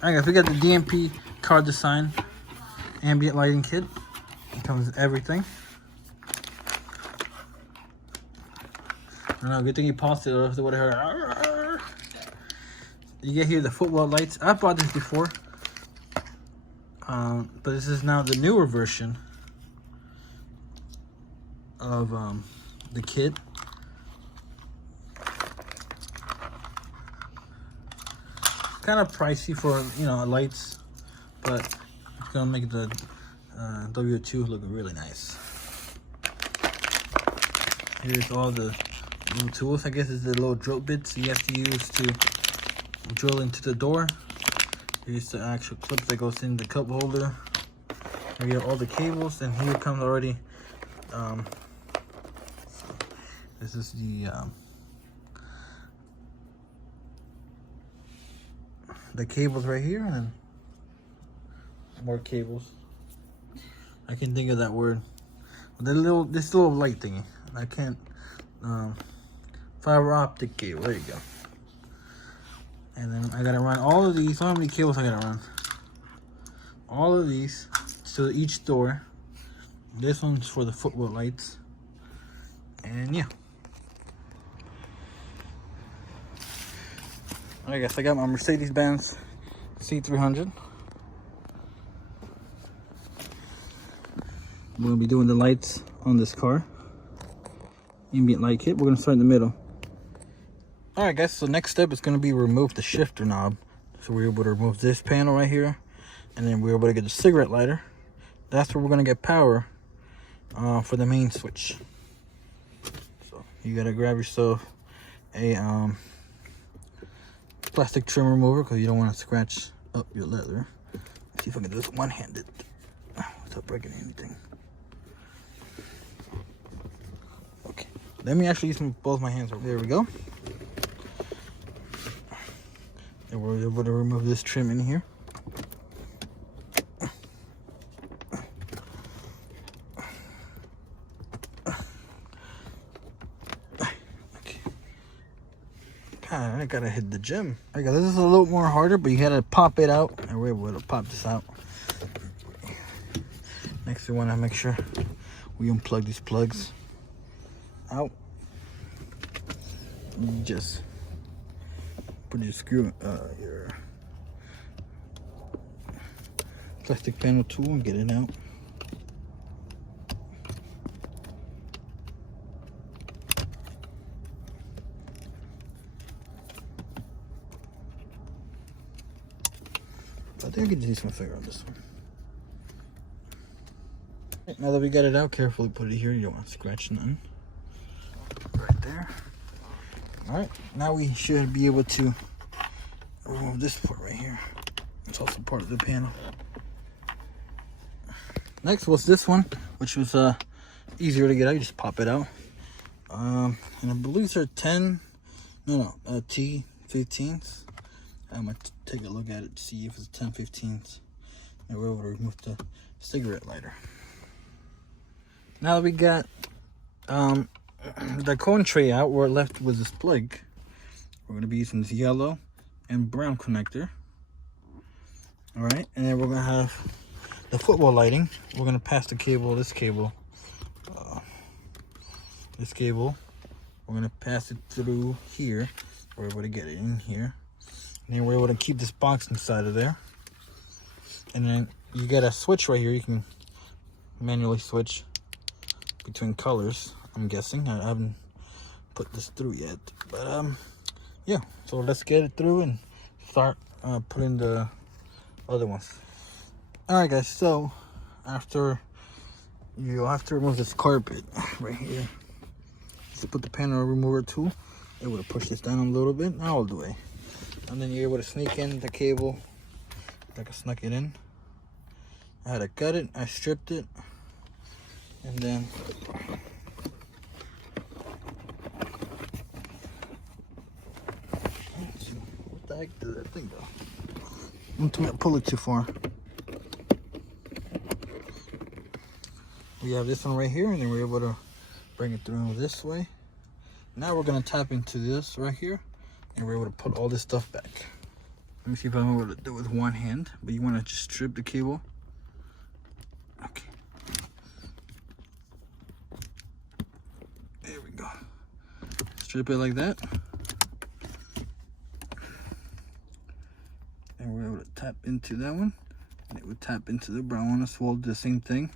Alright guys, we got the DMP car design ambient lighting kit. It comes with everything. I don't know, good thing you paused it or else it would have heard. You get here the footwell lights. I bought this before. But this is now the newer version of the kit. Kind of pricey for, you know, lights, but it's gonna make the W2 look really nice. Here's all the little tools. I guess it's the little drill bits you have to use to drill into the door. Here's the actual clip that goes in the cup holder. Here you have all the cables, and here comes already. This is the cables right here, and then more cables. I can think of that word. This little light thingy. I can't. Fiber optic cable. There you go. And then I gotta run all of these. How many cables I gotta run? All of these to each door. This one's for the footwell lights. And yeah. I guess I got my Mercedes C300. We're gonna be doing the lights on this car. Ambient light kit. We're gonna start in the middle. Alright guys, so next step is gonna be remove the shifter knob. So we're able to remove this panel right here, and then we're able to get the cigarette lighter. That's where we're gonna get power for the main switch. So you gotta grab yourself a plastic trim remover because you don't want to scratch up your leather. Let's see if I can do this one-handed without breaking anything. Okay, let me actually use both my hands. There we go. And we're able to remove this trim in here. I gotta hit the gym. Okay, this is a little more harder, but you gotta pop it out, and we're able to pop this out. Next, we want to make sure we unplug these plugs out. You just put your screw, your plastic panel tool, and get it out. I think I can use my finger on this one. Right, now that we got it out, carefully put it here. You don't want to scratch nothing. Right there. Alright, now we should be able to remove this part right here. It's also part of the panel. Next was this one, which was easier to get out. You just pop it out. And I believe they're T15s. I'm gonna take a look at it to see if it's 10/15. And we're able to remove the cigarette lighter. Now that we got the cone tray out, we're left with this plug. We're gonna be using this yellow and brown connector. All right, and then we're gonna have the footwell lighting. We're gonna pass the cable, this cable. We're gonna pass it through here. We're able to get it in here. And then we're able to keep this box inside of there. And then you get a switch right here. You can manually switch between colors, I'm guessing. I haven't put this through yet. But yeah, so let's get it through and start putting the other ones. Alright guys, so after you have to remove this carpet right here. Just put the panel remover tool. Able to push this down a little bit, not all the way. And then you're able to sneak in the cable. Like I snuck it in. I had to cut it, I stripped it, and then what the heck did that thing go? I'm trying to pull it too far. We have this one right here, and then we're able to bring it through this way. Now we're gonna tap into this right here, and we're able to put all this stuff back. Let me see if I'm able to do it with one hand, but you want to just strip the cable. Okay. There we go. Strip it like that. And we're able to tap into that one. And it would tap into the brown one as well. Do the same thing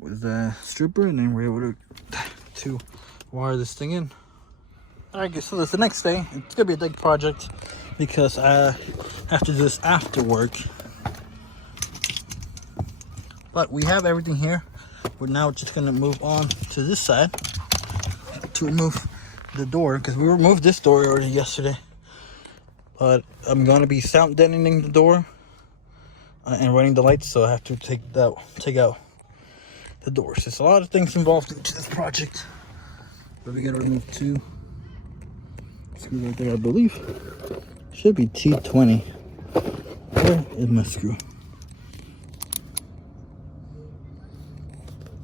with the stripper, and then we're able to wire this thing in. Alright guys, so that's the next day. It's gonna be a big project because I have to do this after work. But we have everything here. We're now just gonna move on to this side to remove the door, because we removed this door already yesterday. But I'm gonna be sound deadening the door and running the lights, so I have to take out the doors. There's a lot of things involved into this project. But we gotta remove 2 screws right there, I believe. Should be T20. Where is my screw?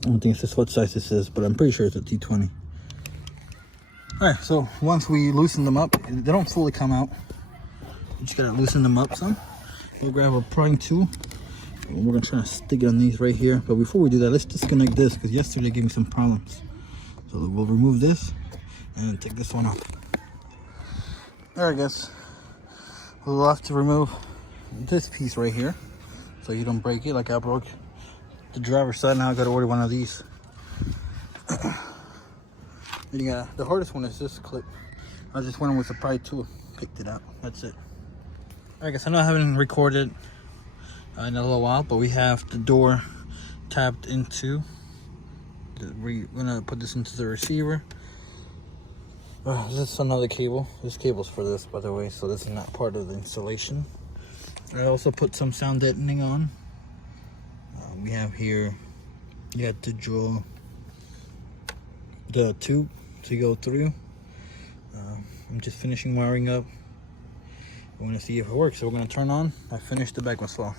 I don't think it says what size this is, but I'm pretty sure it's a T20. Alright, so once we loosen them up, they don't fully come out. You just gotta loosen them up some. We'll grab a prying tool. And we're gonna try to stick it on these right here. But before we do that, let's disconnect this, because yesterday gave me some problems. So we'll remove this and take this one off. Alright guys, we'll have to remove this piece right here so you don't break it like I broke the driver's side. Now I gotta order one of these. Then you got the hardest one is this clip. I just went with a pry tool, picked it out. That's it. Alright guys, I know I haven't recorded in a little while, but we have the door tapped into. We're gonna put this into the receiver. This is another cable. This cable's for this, by the way, so this is not part of the installation. I also put some sound deadening on. We have here, you have to draw the tube to go through. I'm just finishing wiring up. I want to see if it works, so we're going to turn on. I finished the back as well.